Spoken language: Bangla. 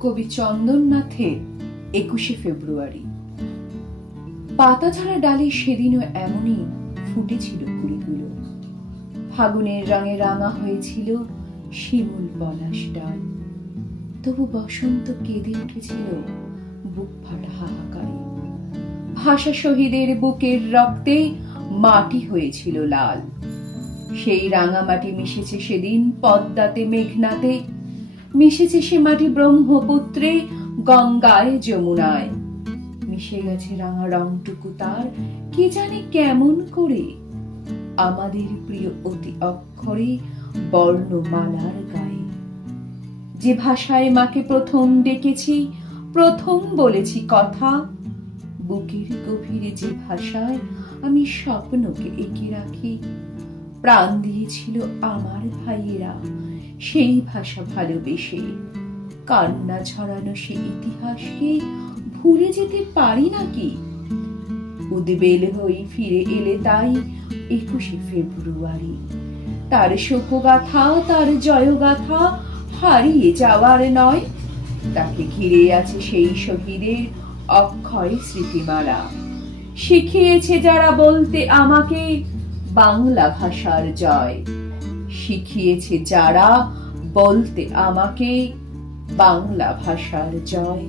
কবি চন্দননাথের 21শে ফেব্রুয়ারি। পাতাঝরা ডালে সেদিনও এমনই ফুটেছিল কুড়িগুলো। ফাগুনের রঙে রাঙা হয়েছিল শিমুল পলাশ ডাল। তবু বসন্ত কেঁদে উঠেছিল বুক ফাটা হাহাকারে। ভাষা শহীদের বুকের রক্তে মাটি হয়েছিল লাল। সেই রাঙামাটি মিশেছে সেদিন পদ্মাতে মেঘনাতে, মিশেছে সে মাটি ব্রহ্মপুত্রে গঙ্গায় যমুনায়। মিশে গেছে রাঙা রংটুকু তার কে জানে কেমন করে, আমাদের প্রিয় অতি অক্ষরে বর্ণমালার গায়ে। যে ভাষায় মাকে প্রথম ডেকেছি, প্রথম বলেছি কথা, বুকের গভীরে যে ভাষায় আমি স্বপ্নকে এঁকে রাখি। প্রাণ দিয়েছিল আমার ভাইয়েরা সেই ভাষা ভালোবেসে। কান্না ঝরানো সে ইতিহাসকে ভুলে যেতে পারি নাকি? উদ্বেল হই ফিরে এলে তাই 21শে ফেব্রুয়ারি। তার শোকগাথা, তার জয়গাথা হারিয়ে যাওয়ার নয়, তাকে ঘিরে আছে সেই শহীদের অক্ষয় স্মৃতিমালা। শিখিয়েছে যারা বলতে আমাকে বাংলা ভাষার জয়, শিখিয়েছে যারা বলতে আমাকে বাংলা ভাষার জয়।